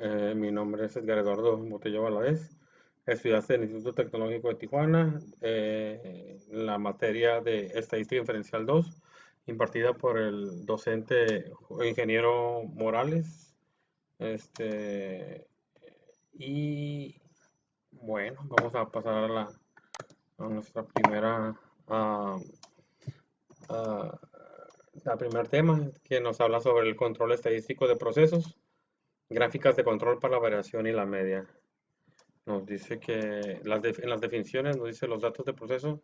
Mi nombre es Edgar Eduardo Botello Valadez. Estudiaste en el Instituto Tecnológico de Tijuana, la materia de Estadística Inferencial 2, impartida por el docente ingeniero Morales. Este, y bueno, vamos a pasar a nuestra ah, ah, primer tema, que nos habla sobre el control estadístico de procesos, gráficas de control para la variación y la media. Nos dice que en las definiciones nos dice los datos de proceso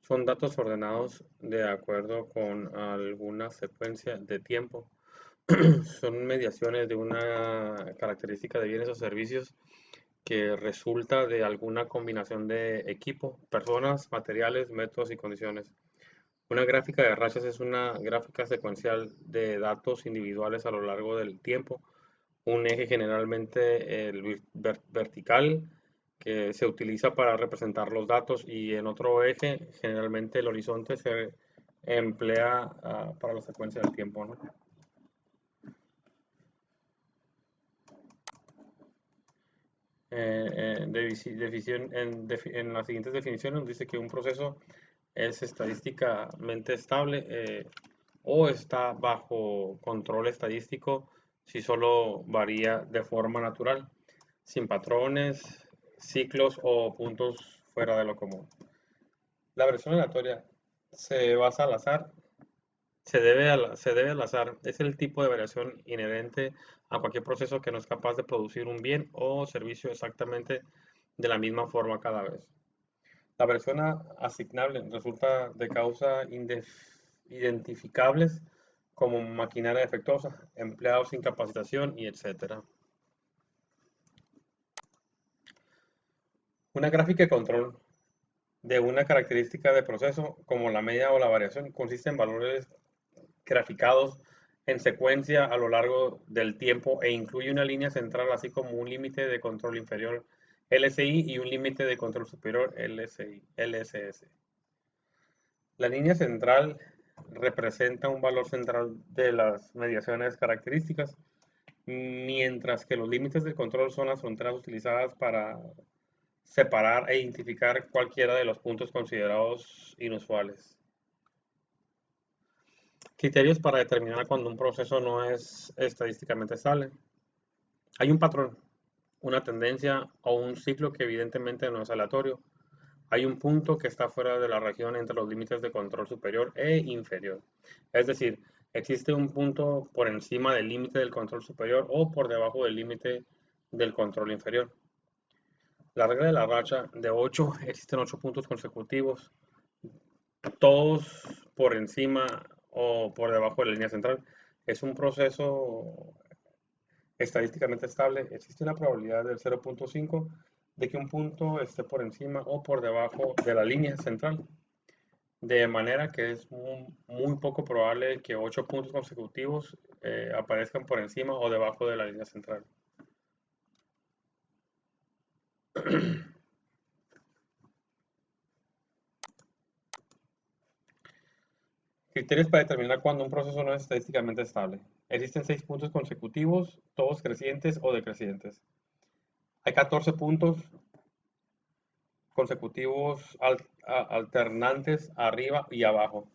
son datos ordenados de acuerdo con alguna secuencia de tiempo. Son mediaciones de una característica de bienes o servicios que resulta de alguna combinación de equipo, personas, materiales, métodos y condiciones. Una gráfica de rachas es una gráfica secuencial de datos individuales a lo largo del tiempo. Un eje generalmente el vertical que se utiliza para representar los datos y en otro eje generalmente el horizonte se emplea para la secuencia del tiempo, ¿no? En las siguientes definiciones nos dice que un proceso es estadísticamente estable o está bajo control estadístico si solo varía de forma natural, sin patrones, ciclos o puntos fuera de lo común. La versión aleatoria se basa al azar, se debe al azar. Es el tipo de variación inherente a cualquier proceso que no es capaz de producir un bien o servicio exactamente de la misma forma cada vez. La versión asignable resulta de causas identificables como maquinaria defectuosa, empleados sin capacitación y etc. Una gráfica de control de una característica de proceso, como la media o la variación, consiste en valores graficados en secuencia a lo largo del tiempo e incluye una línea central, así como un límite de control inferior LSI y un límite de control superior LSS. La línea central representa un valor central de las mediaciones características, mientras que los límites de control son las fronteras utilizadas para separar e identificar cualquiera de los puntos considerados inusuales. Criterios para determinar cuando un proceso no es estadísticamente estable. Hay un patrón, una tendencia o un ciclo que evidentemente no es aleatorio. Hay un punto que está fuera de la región entre los límites de control superior e inferior. Es decir, existe un punto por encima del límite del control superior o por debajo del límite del control inferior. La regla de la racha de 8, existen 8 puntos consecutivos, todos por encima o por debajo de la línea central. Es un proceso estadísticamente estable. Existe una probabilidad del 0.5 de que un punto esté por encima o por debajo de la línea central. De manera que es muy poco probable que 8 puntos consecutivos aparezcan por encima o debajo de la línea central. Criterios para determinar cuándo un proceso no es estadísticamente estable. Existen 6 puntos consecutivos, todos crecientes o decrecientes. Hay 14 puntos consecutivos alternantes arriba y abajo,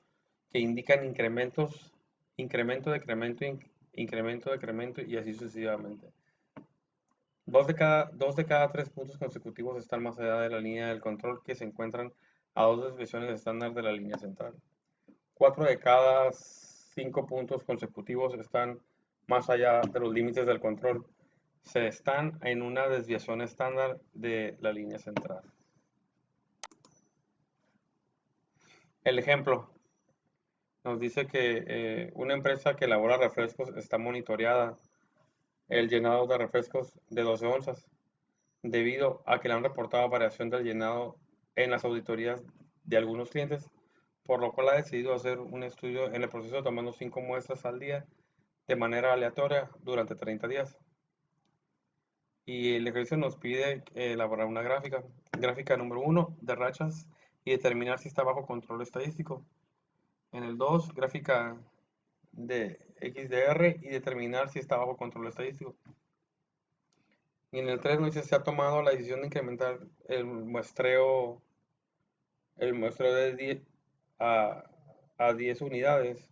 que indican incrementos, incremento, decremento, incremento, decremento y así sucesivamente. Dos de cada 3 puntos consecutivos están más allá de la línea del control, que se encuentran a 2 desviaciones estándar de la línea central. 4 de cada 5 puntos consecutivos están más allá de los límites del control. Se están en una desviación estándar de la línea central. El ejemplo nos dice que una empresa que elabora refrescos está monitoreada el llenado de refrescos de 12 onzas, debido a que le han reportado variación del llenado en las auditorías de algunos clientes, por lo cual ha decidido hacer un estudio en el proceso tomando 5 muestras al día de manera aleatoria durante 30 días. Y el ejercicio nos pide elaborar una gráfica. Gráfica número 1 de rachas y determinar si está bajo control estadístico. En el 2, gráfica de XDR y determinar si está bajo control estadístico. Y en el 3 nos dice, se ha tomado la decisión de incrementar el muestreo de 10 a, a 10 unidades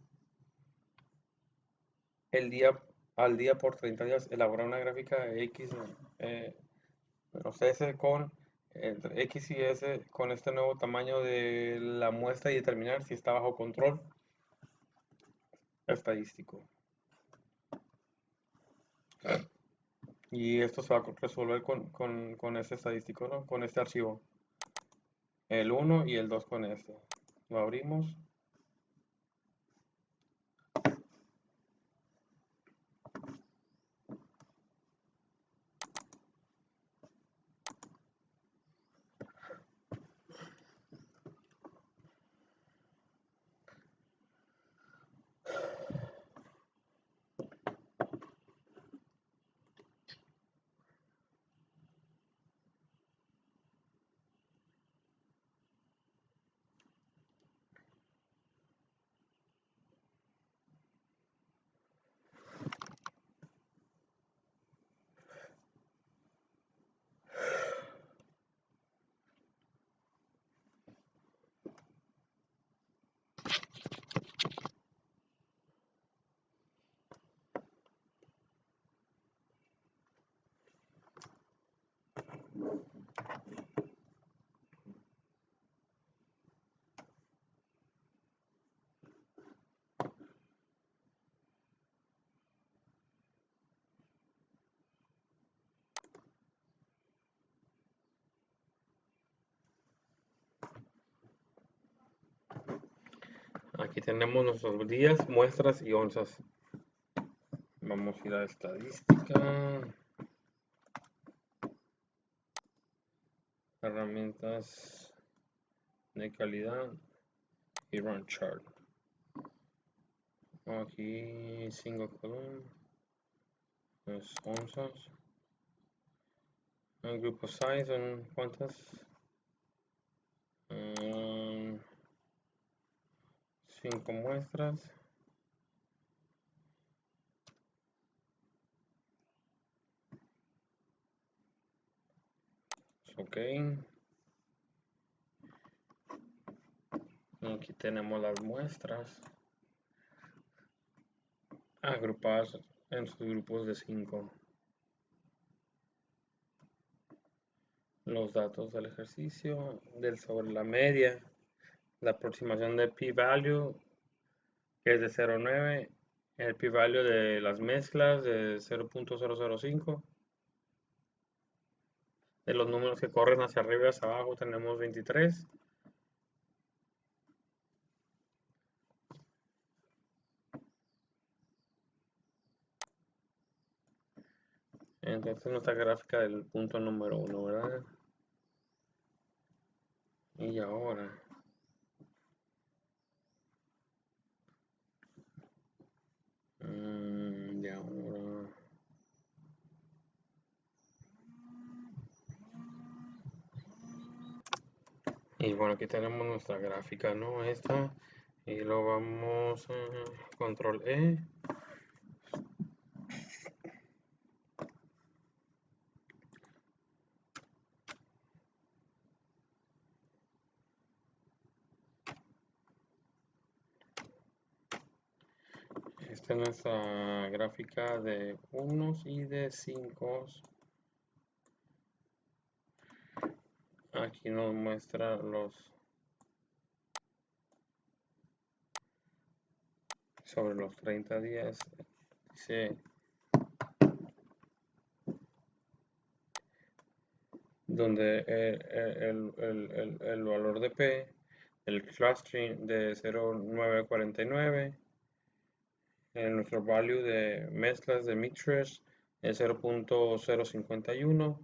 el día, al día por 30 días. Elabora una gráfica de X menos S con entre X y S con este nuevo tamaño de la muestra y determinar si está bajo control estadístico. Y esto se va a resolver con este estadístico, ¿no? Con este archivo. El 1 y el 2 con este. Lo abrimos. Aquí tenemos nuestros días, muestras y onzas. Vamos a ir a estadística. Herramientas de calidad y run chart. Aquí 5 columnas, las onzas. El grupo size son cuántas? 5 muestras. Ok. Aquí tenemos las muestras agrupadas en sus grupos de 5. Los datos del ejercicio, sobre la media, la aproximación de p-value, que es de 0.9, el p-value de las mezclas de 0.005. De los números que corren hacia arriba y hacia abajo tenemos 23. Entonces nuestra gráfica del punto número 1, ¿verdad? Y ahora y bueno, aquí tenemos nuestra gráfica, ¿no? Esta, y lo vamos a control E. Esta es nuestra gráfica de unos y de 5. Aquí nos muestra sobre los 30 días. Dice donde el valor de P, el clustering de 0.949, nuestro value de mezclas de mixtures es 0.051.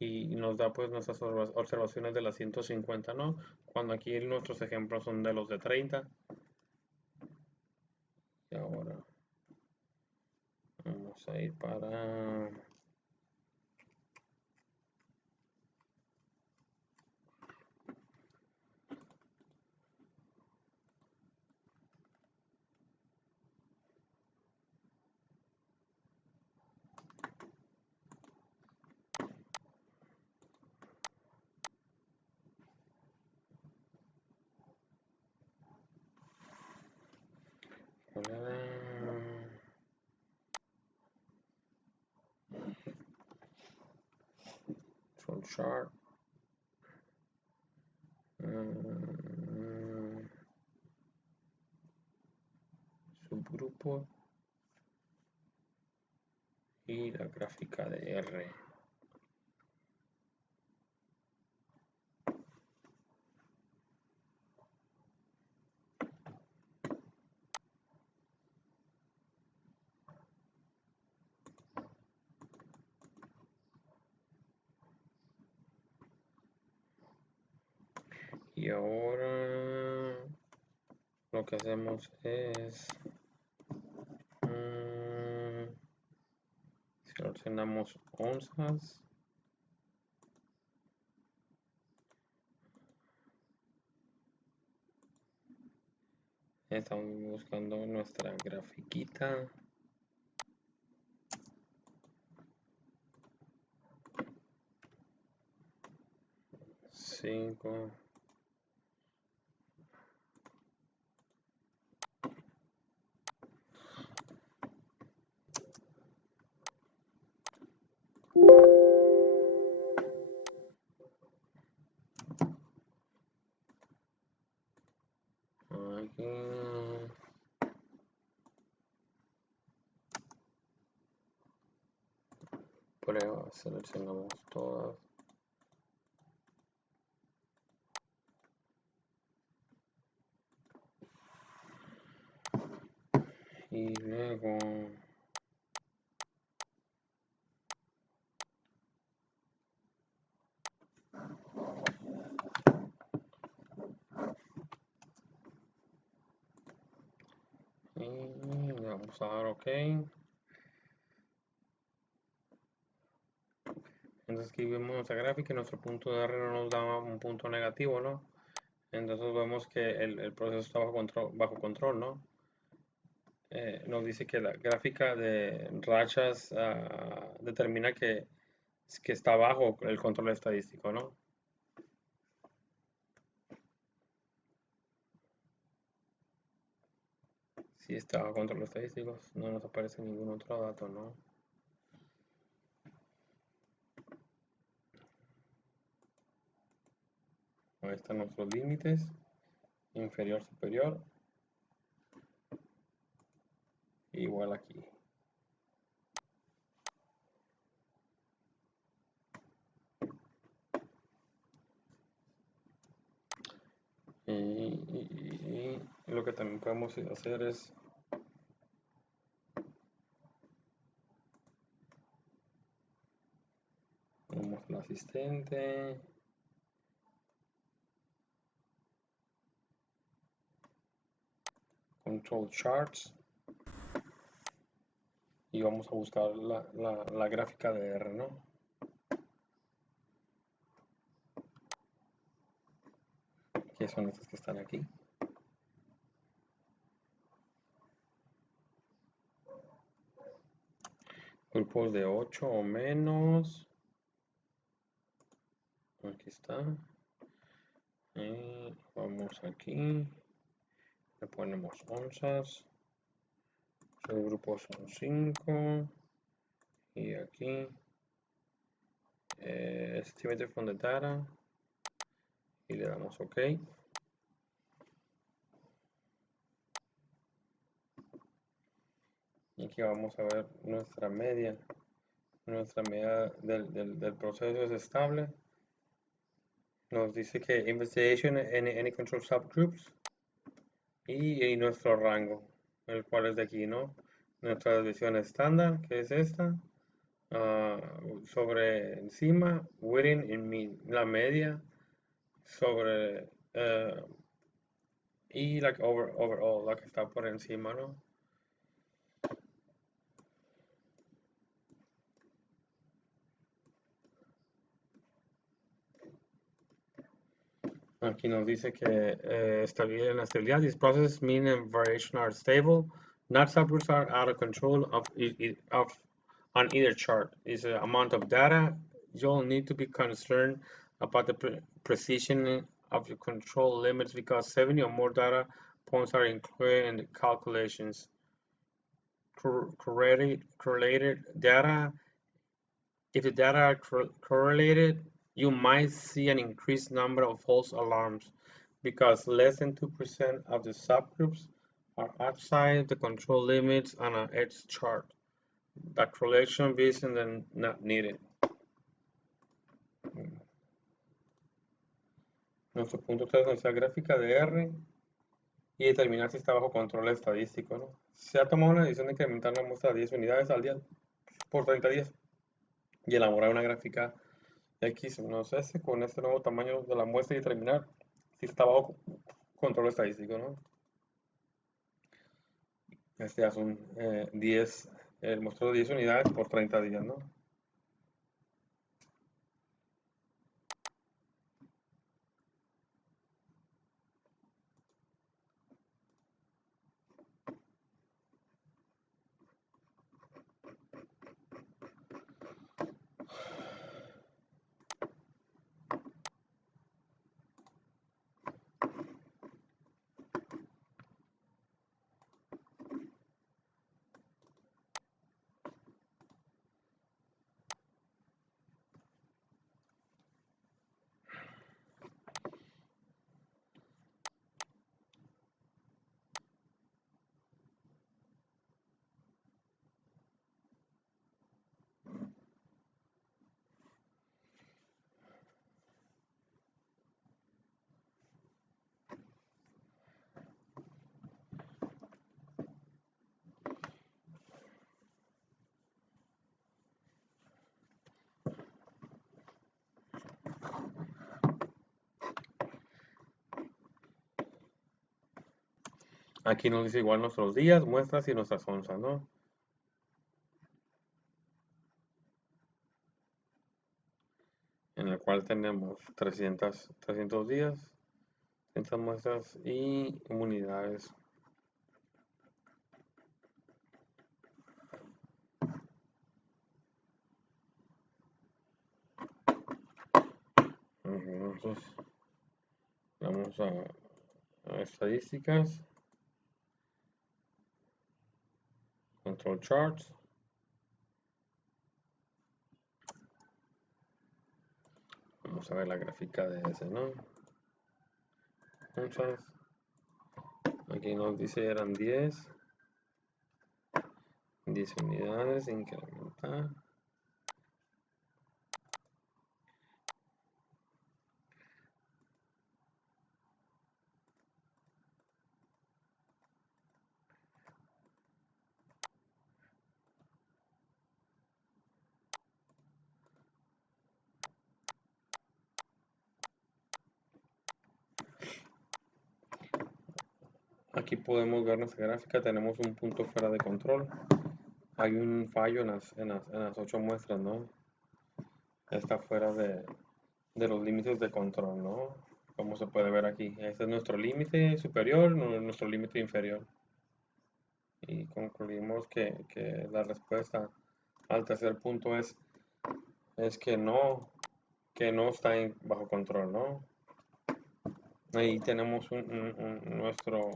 Y nos da pues nuestras observaciones de las 150, ¿no? Cuando aquí nuestros ejemplos son de los de 30. Y ahora vamos a ir para chart. Subgrupo y la gráfica de R. Y ahora lo que hacemos es seleccionamos onzas. Estamos buscando nuestra grafiquita. 5. Aquí. Prueba, seleccionamos todas. Y luego y le vamos a dar OK. Entonces aquí vemos nuestra gráfica y nuestro punto de R no nos da un punto negativo, ¿no? Entonces vemos que el proceso está bajo control, ¿no? Nos dice que la gráfica de rachas determina que está bajo el control estadístico, ¿no? Si está bajo control estadístico, no nos aparece ningún otro dato, ¿no? Ahí están nuestros límites, inferior, superior, igual aquí. Y lo que también podemos hacer es tenemos el asistente, control charts, y vamos a buscar la gráfica de R, ¿no? Que son estas que están aquí. Grupos de 8 o menos. Aquí está. Y vamos aquí. Le ponemos onzas. Los grupos son 5. Y aquí. Estimated from the data. Y le damos OK. Y aquí vamos a ver nuestra media. Nuestra media del proceso es estable. Nos dice que investigation en any control subgroups. Y nuestro rango, el cual es de aquí, ¿no? Nuestra desviación estándar, que es esta. Sobre encima, within en la media, sobre y la overall, la que está por encima, ¿no? Aquí nos dice que estabilidad en la estabilidad. These processes mean and variation are stable. Not subgroups are out of control on either chart. Is the amount of data. You'll need to be concerned about the precision of your control limits because 70 or more data points are included in the calculations. Correlated data. If the data are correlated, you might see an increased number of false alarms because less than 2% of the subgroups are outside the control limits on an edge chart. That correlation vision then not needed. Nuestro punto 3 es nuestra gráfica de R y determinar si está bajo control estadístico, ¿no? Se ha tomado la decisión de incrementar la muestra a 10 unidades al día por 30 días y elaborar una gráfica X menos S con este nuevo tamaño de la muestra y determinar si está bajo control estadístico, ¿no? Este es un 10, mostró 10 unidades por 30 días, ¿no? Aquí nos dice igual nuestros días, muestras y nuestras onzas, ¿no? En el cual tenemos 300 días, 300 muestras y unidades. Entonces, vamos a estadísticas, control charts. Vamos a ver la gráfica de ese, ¿no? Onzas. Aquí nos dice eran 10 unidades, incrementar. Aquí podemos ver nuestra gráfica, tenemos un punto fuera de control. Hay un fallo en las 8 muestras, ¿no? Está fuera de los límites de control, ¿no? Como se puede ver aquí. Este es nuestro límite superior, nuestro límite inferior. Y concluimos que la respuesta al tercer punto es que no está bajo control, ¿no? Ahí tenemos nuestro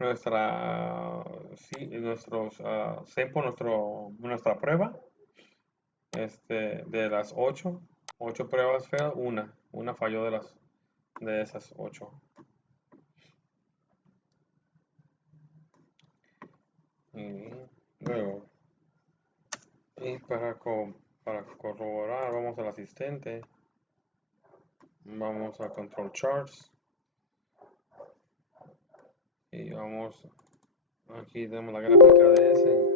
sample, nuestra prueba, de las 8 pruebas feas, una falló de esas 8. Y luego, para corroborar, vamos al asistente, vamos a control charts y aquí tenemos la gráfica de ese.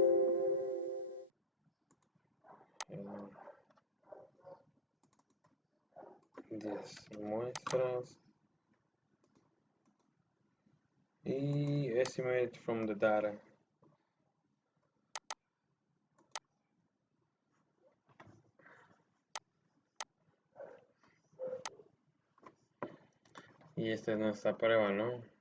10 muestras y estimate from the data. Y esta es nuestra prueba, ¿no?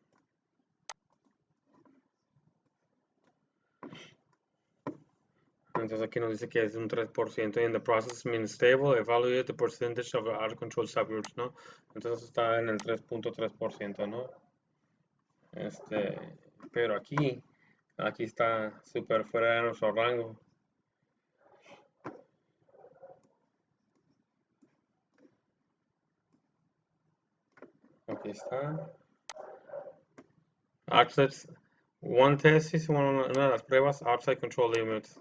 Entonces aquí nos dice que es un 3%. Y en the process means stable, evaluate the percentage of out of control subgroups, ¿no? Entonces está en el 3.3%, ¿no? Pero aquí está súper fuera de nuestro rango. Aquí está. Access. One test es una de las pruebas. Outside control limits.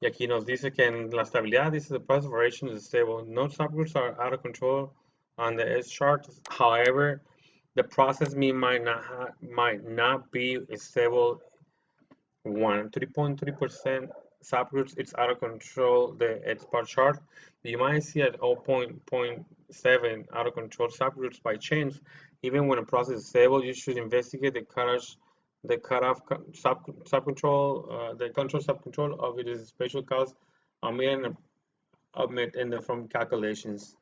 Y aquí nos dice que en la estabilidad dice the path variation is stable. No subgroups are out of control on the S chart. However, the process mean might not be stable. 3.3% subgroups it's out of control. The X bar chart. You might see at 0.7 out of control subgroups by chance. Even when a process is stable, you should investigate the cutoff subcontrol, the control subcontrol of it is special cause omit in the from calculations.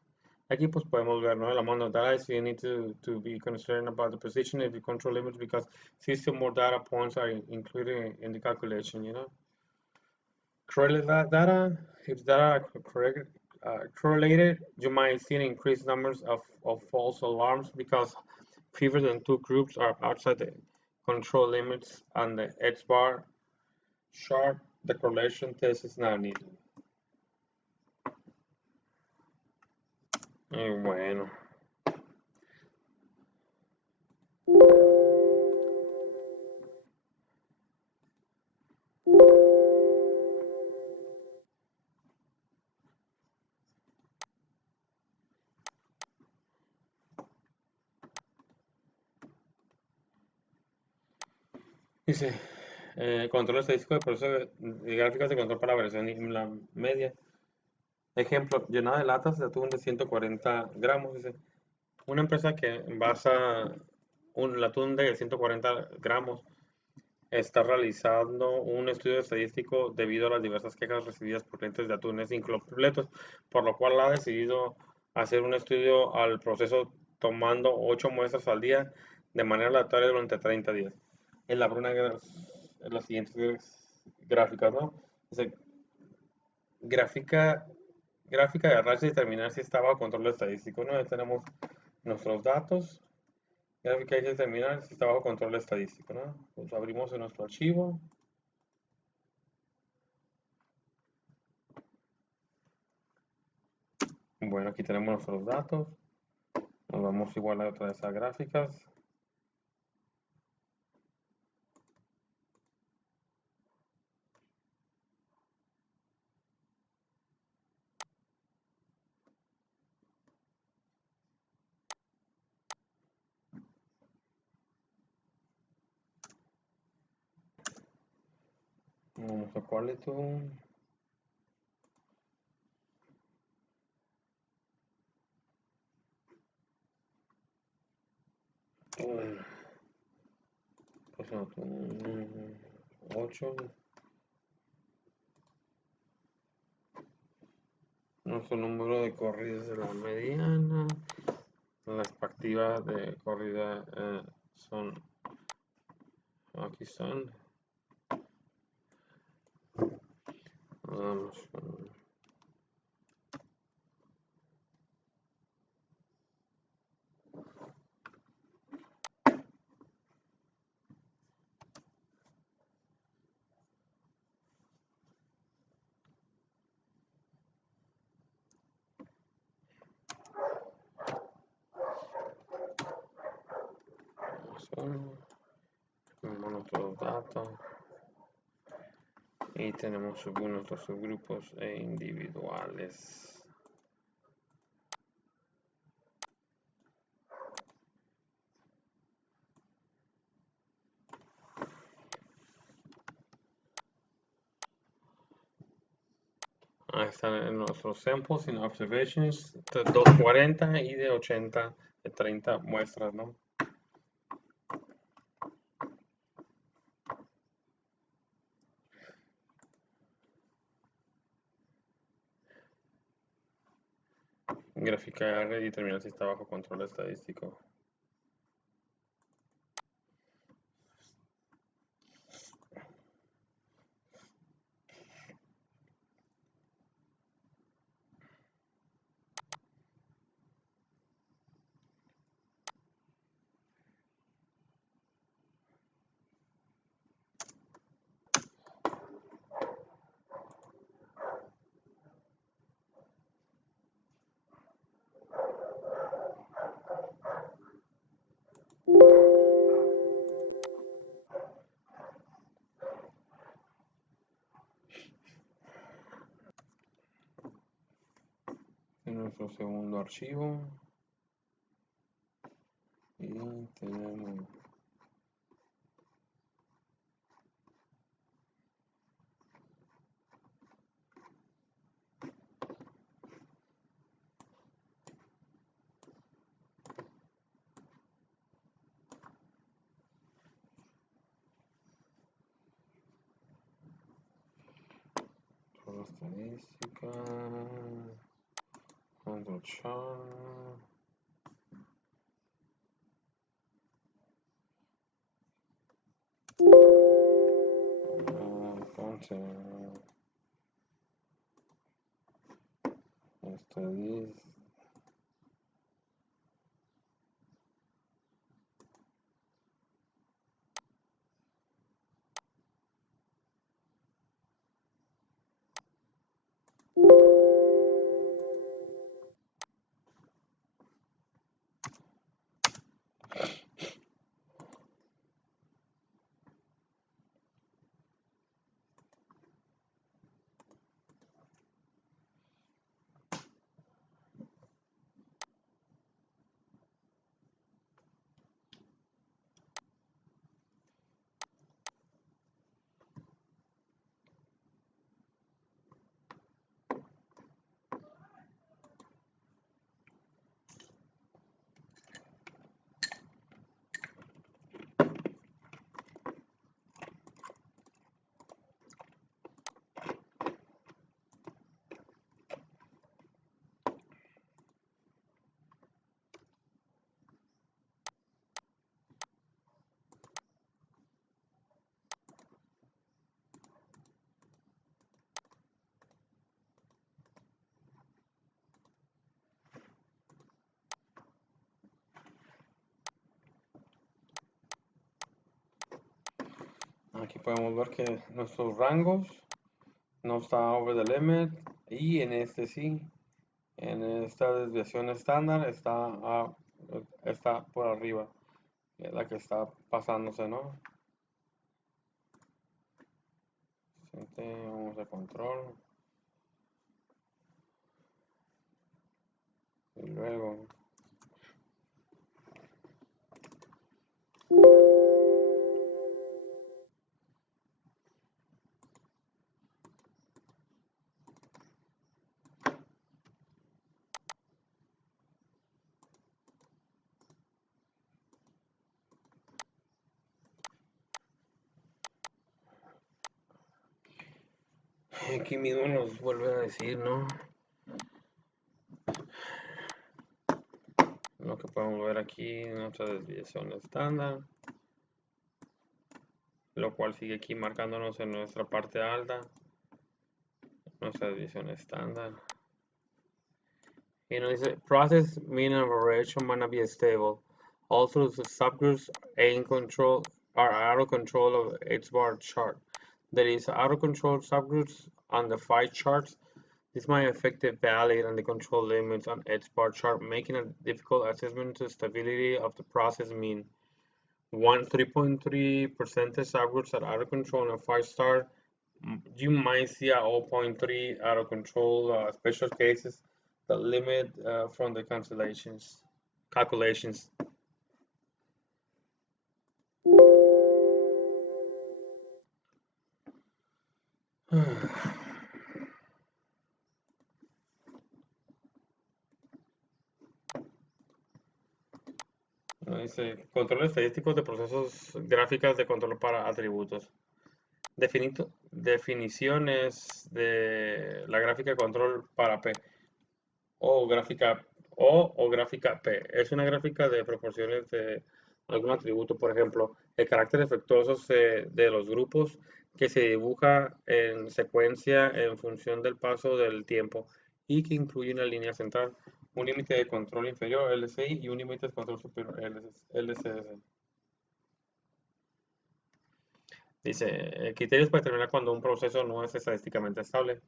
Aquí pues podemos ver, ¿no? El amount of data, so you need to be concerned about the position of the control limits because still more data points are included in the calculation, you know. Correlated data, if data are correlated, you might see increased numbers of false alarms because fewer than two groups are outside the control limits on the X bar chart. The correlation test is not needed. Y bueno. Dice, control estadístico de proceso de gráficas de control para variación en la media. Ejemplo, llenado de latas de atún de 140 gramos. Dice, una empresa que envasa un atún de 140 gramos está realizando un estudio estadístico debido a las diversas quejas recibidas por clientes de atunes incompletos, por lo cual ha decidido hacer un estudio al proceso tomando 8 muestras al día de manera aleatoria durante 30 días. En la bruna en las siguientes gráficas, ¿no? Dice, gráfica, gráfica de arrastre y determinar si está bajo control estadístico, ¿no? Ya tenemos nuestros datos. Gráfica hay que determinar si está bajo control estadístico, ¿no? Pues abrimos en nuestro archivo. Bueno, aquí tenemos nuestros datos. Nos vamos igual a otra de esas gráficas. Vamos a Quality. Pues no, 8. Nuestro número de corridas de la mediana. Las expectativas de corrida son, aquí están. Vamos. Tenemos nuestros datos y tenemos nuestros subgrupos e individuales. Ahí están nuestros samples y observations de 240 y de 80, de 30 muestras, ¿no? Graficar y determinar si está bajo control estadístico. nuestro segundo archivo y tenemos toda estadística, control chart. Entonces, estadística. Aquí podemos ver que nuestros rangos no está over the limit y en este sí, en esta desviación estándar está por arriba, es la que está pasándose, ¿no? Vamos a control y luego aquí mismo nos vuelve a decir, ¿no? Lo que podemos ver aquí, nuestra desviación estándar, lo cual sigue aquí marcándonos en nuestra parte alta, nuestra desviación estándar. Y nos dice, process mean and variation might not be stable. Also, the subgroups are out of control of H-bar chart. There is out of control subgroups on the 5 charts. This might affect the value and the control limits on H-bar chart, making a difficult assessment to stability of the process mean. 3.3% subgroups are out of control and a 5-star. You might see a 0.3 out of control special cases that limit from the calculations. Dice, control estadístico de procesos gráficas de control para atributos. Definiciones de la gráfica de control para P o gráfica o gráfica P. Es una gráfica de proporciones de algún atributo, por ejemplo, el carácter efectuoso de los grupos que se dibuja en secuencia en función del paso del tiempo y que incluye una línea central, un límite de control inferior LCI y un límite de control superior LCS. Dice, criterios para determinar cuando un proceso no es estadísticamente estable.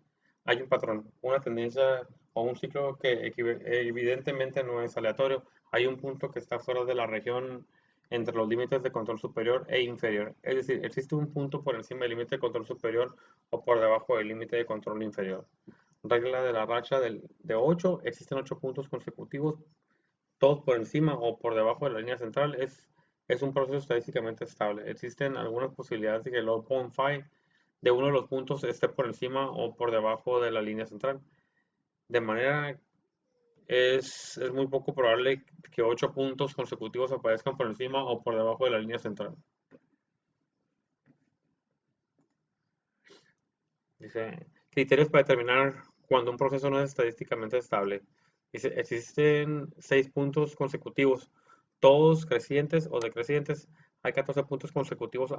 Hay un patrón, una tendencia o un ciclo que evidentemente no es aleatorio. Hay un punto que está fuera de la región entre los límites de control superior e inferior. Es decir, existe un punto por encima del límite de control superior o por debajo del límite de control inferior. Regla de la racha de 8. Existen 8 puntos consecutivos, todos por encima o por debajo de la línea central. Es un proceso estadísticamente estable. Existen algunas posibilidades de que el low point phi de uno de los puntos esté por encima o por debajo de la línea central. De manera, es muy poco probable que 8 puntos consecutivos aparezcan por encima o por debajo de la línea central. Dice, criterios para determinar cuando un proceso no es estadísticamente estable. Dice, existen 6 puntos consecutivos, todos crecientes o decrecientes. Hay 14 puntos consecutivos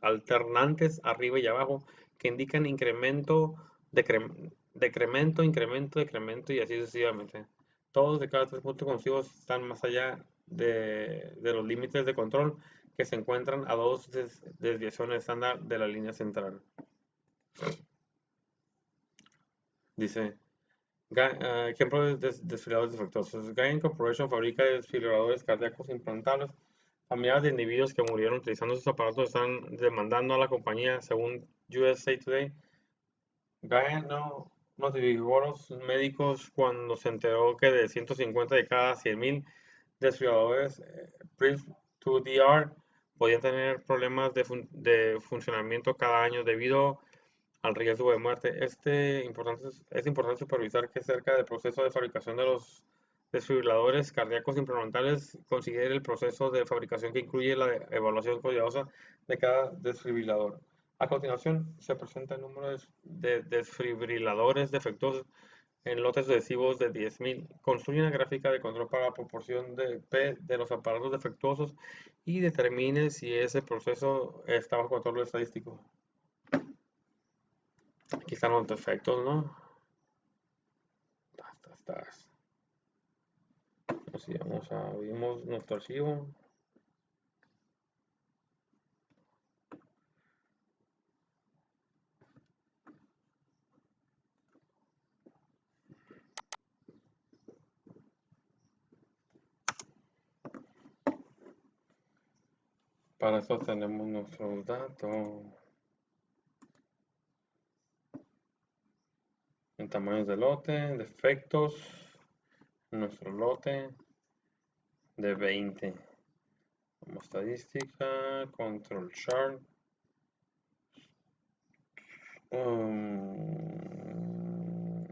alternantes arriba y abajo que indican incremento, decremento, incremento, decremento y así sucesivamente. Todos de cada 3 puntos consecutivos están más allá de los límites de control que se encuentran a 2 desviaciones estándar de la línea central. Dice, ejemplo de desfibriladores defectuosos. Gain Corporation fabrica desfibriladores cardíacos implantables. Familias de individuos que murieron utilizando sus aparatos están demandando a la compañía, según USA Today. Gain no notificó a los médicos cuando se enteró que de 150 de cada 100.000 desfibriladores PRIV2DR podían tener problemas de funcionamiento cada año debido al riesgo de muerte. Es importante supervisar que cerca del proceso de fabricación de los desfibriladores cardíacos implementales considere el proceso de fabricación que incluye la evaluación cuidadosa de cada desfibrilador. A continuación, se presenta el número de desfibriladores defectuosos en lotes sucesivos de 10.000. Construye una gráfica de control para la proporción de P de los aparatos defectuosos y determine si ese proceso está bajo control estadístico. Aquí están los defectos, ¿no? Así abrimos nuestro archivo. Para eso tenemos nuestros datos. En tamaños de lote, defectos. Nuestro lote de 20. Como estadística, control chart.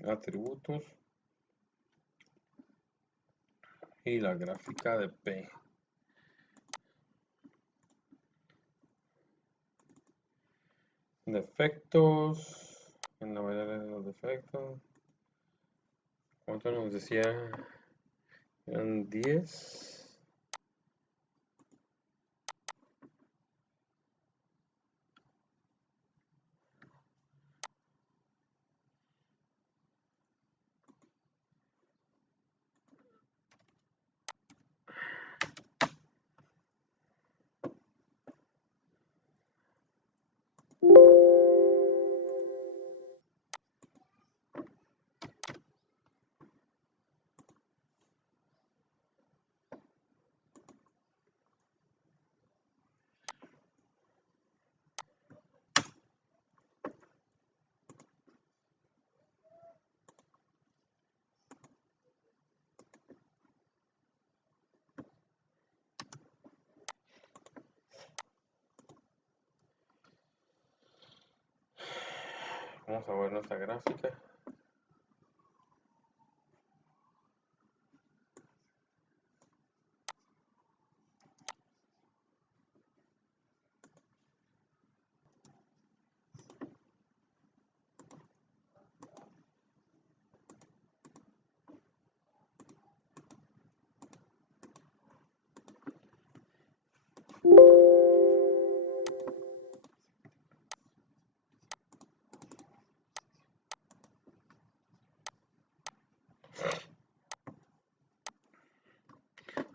Atributos. Y la gráfica de P. Defectos. En la variable de los defectos. ¿Cuánto nos decía? Eran 10. Vamos a ver nuestra gráfica.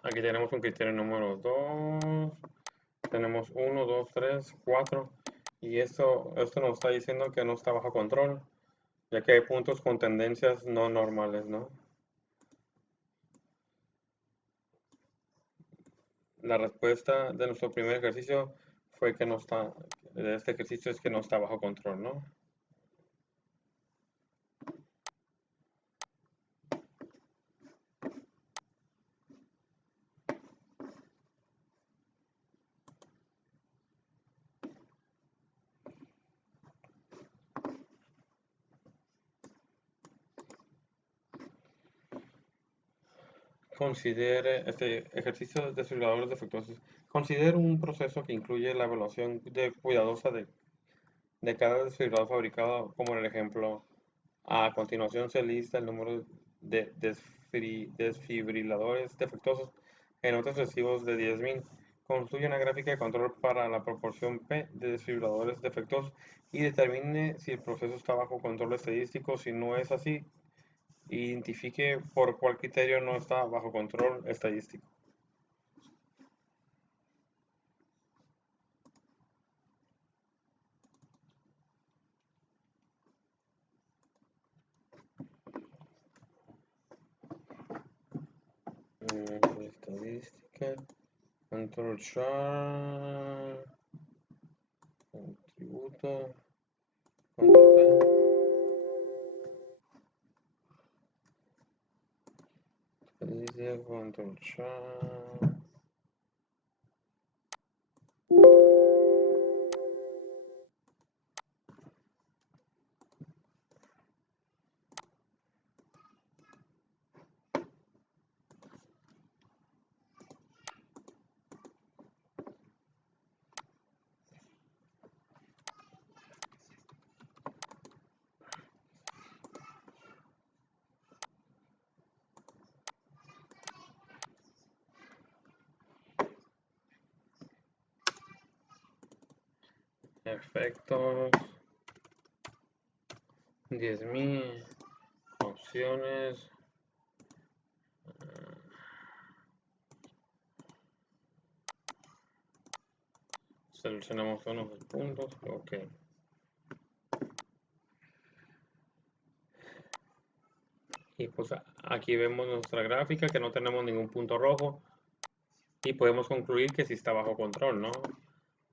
Aquí tenemos un criterio número 2. Tenemos 1, 2, 3, 4. Y esto nos está diciendo que no está bajo control, ya que hay puntos con tendencias no normales, ¿no? La respuesta de nuestro primer ejercicio fue que no está, de este ejercicio es que no está bajo control, ¿no? Considere este ejercicio de desfibriladores defectuosos. Considere un proceso que incluye la evaluación cuidadosa de cada desfibrilador fabricado, como en el ejemplo. A continuación se lista el número de desfibriladores defectuosos en otros recibos de 10.000. Construye una gráfica de control para la proporción P de desfibriladores defectuosos y determine si el proceso está bajo control estadístico. Si no es así, identifique por cuál criterio no está bajo control estadístico. Estadística, control chart, contributo, control T. Dice control chart. Efectos, 10.000 opciones, seleccionamos unos puntos, ok. Y pues aquí vemos nuestra gráfica que no tenemos ningún punto rojo y podemos concluir que sí está bajo control, ¿no?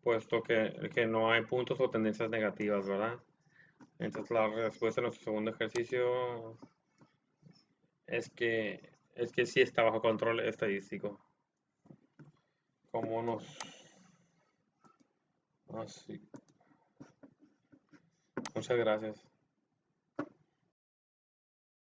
Puesto que no hay puntos o tendencias negativas, ¿verdad? Entonces la respuesta a nuestro segundo ejercicio es que sí está bajo control estadístico. Como nos... Así. Muchas gracias.